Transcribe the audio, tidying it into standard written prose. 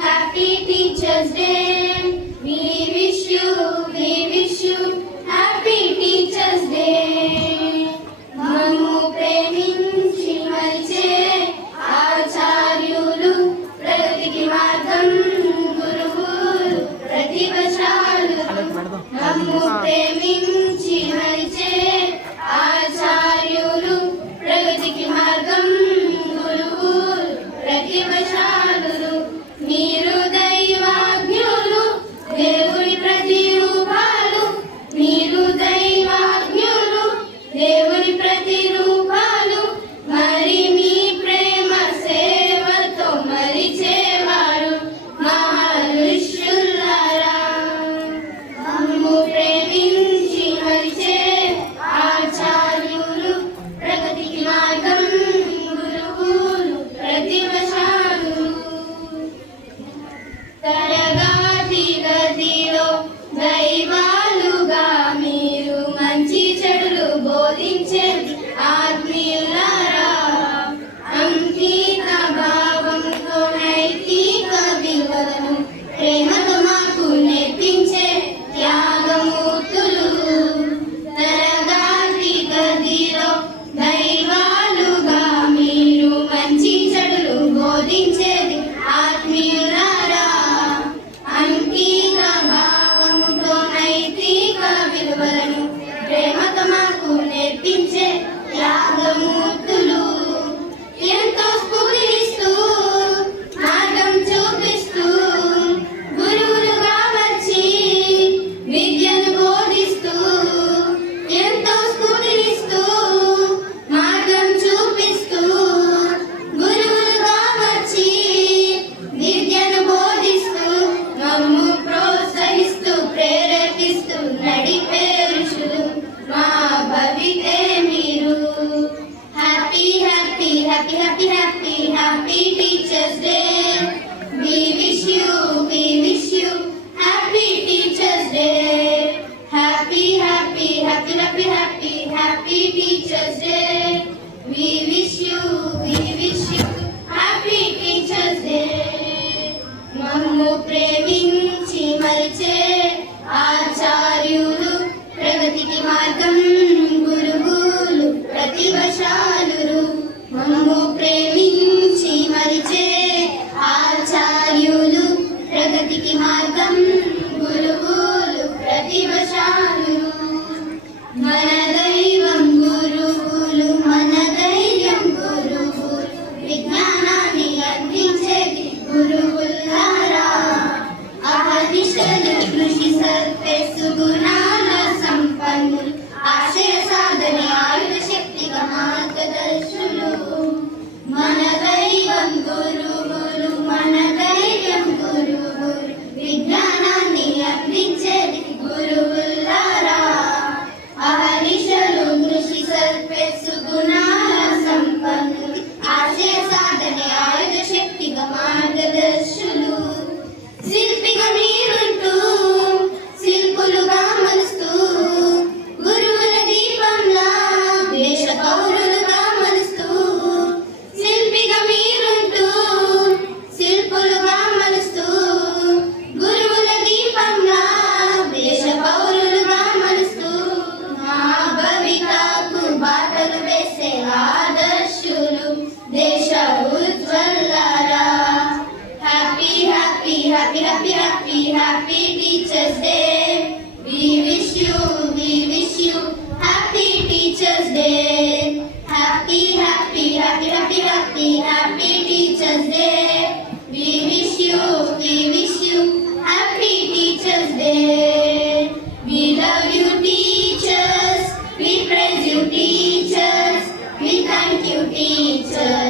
happy Teachers Day. We wish you happy Teachers Day. మమ్ము ప్రేమించి మలిచే ఆచార్యులు ప్రగతికి మార్గం గురువులు ప్రతిభశాలు. మమ్ము ప్రేమించి మలిచే ఆచార్యులు ప్రగతికి మార్గం గురువులు ప్రతిభశాలు. మీరు దైవాజ్ఞులు దేవుని ప్రతిరూపాలు. మీరు దైవాజ్ఞులు దేవుని ప్రతిరూపాలు. మరి మీ ప్రేమ సేవతో మరిచేవారు మహర్షులారా. మమ్ము ప్రేమించి మరిచే ఆచార్యులు ప్రగతికి మార్గం గురువులు ప్రతిభశాలు. తరగతి గదిలో దైవాలుగా మీరు మంచి చెడులు బోధించే ఆత్మీయులారా. అంకిత భావంతో నైతిక విలువలను ప్రేమతో మాకు నేర్పించే త్యాగమూర్తులు. తరగతి గదిలో దైవాలుగా మీరు మంచి చెడులు బోధించేది ఆత్మీయులారా. అంకిత భావముతో నైతిక విలువలను ప్రేమతో మాకు నేర్పించే త్యాగమూర్తులు. ఎంతో స్ఫూర్తినిస్తూ మార్గం చూపిస్తూ గురువులుగా వచ్చి విద్యను బోధిస్తూ. ఎంతో స్ఫూర్తినిస్తూ మార్గం చూపిస్తూ గురువులుగా వచ్చి విద్యను బోధిస్తూ మమ్ము ప్రోత్సహిస్తూ ప్రేరేపిస్తూ నడిపే ఋషులు మా భవితే మీరు. Happy happy happy happy happy happy teachers day. We wish you happy Teachers Day. Happy happy happy happy happy happy Teachers Day. We wish you happy Teachers Day. మమ్ము ప్రేమించి మలిచే ఆచార్యులు ప్రగతికి మార్గం గురువులు ప్రతిభశాలురు. మమ్ము ప్రేమించి మలిచే ఆచార్యులు ప్రగతికి మార్గం గురువులు ప్రతిభశాలురు. మన దైవం గురువులు మన ధైర్యం గురువులు. విజ్ఞానాన్ని అందించేది గురువులారా. అహర్నిశలు కృషి సర్వే సుగుణాల సంపన్నులు. ఆశయ సాధన ఆయుధ శక్తిగా మార్గదర్శులు. మన దైవం గురువులు మన ధైర్యం గురువులు. విజ్ఞానాన్ని అందించేది గురువులారా. అహర్నిశలు కృషి సర్వే సుగుణాల సంపన్నులు. ఆశయ సాధన ఆయుధ శక్తిగా మార్గదర్శులు. శిల్పిగా మీరుంటూ శిల్పులుగా మలుస్తూ గురువుల దీపంలా దేశ పౌరులుగా మలుస్తూ. శిల్పిగా మీరుంటూ శిల్పులుగా మలుస్తూ గురువుల దీపంలా దేశ పౌరులుగా మలుస్తూ. మా భవితకు బాటలు వేసే ఆదర్శులు దేశ ఉజ్వలారా. Happy happy happy happy happy happy teachers day. We wish you happy Teachers Day. Happy happy happy happy happy happy Teachers Day. We wish you happy Teachers Day. We love you teachers, we praise you teachers, we thank you teachers.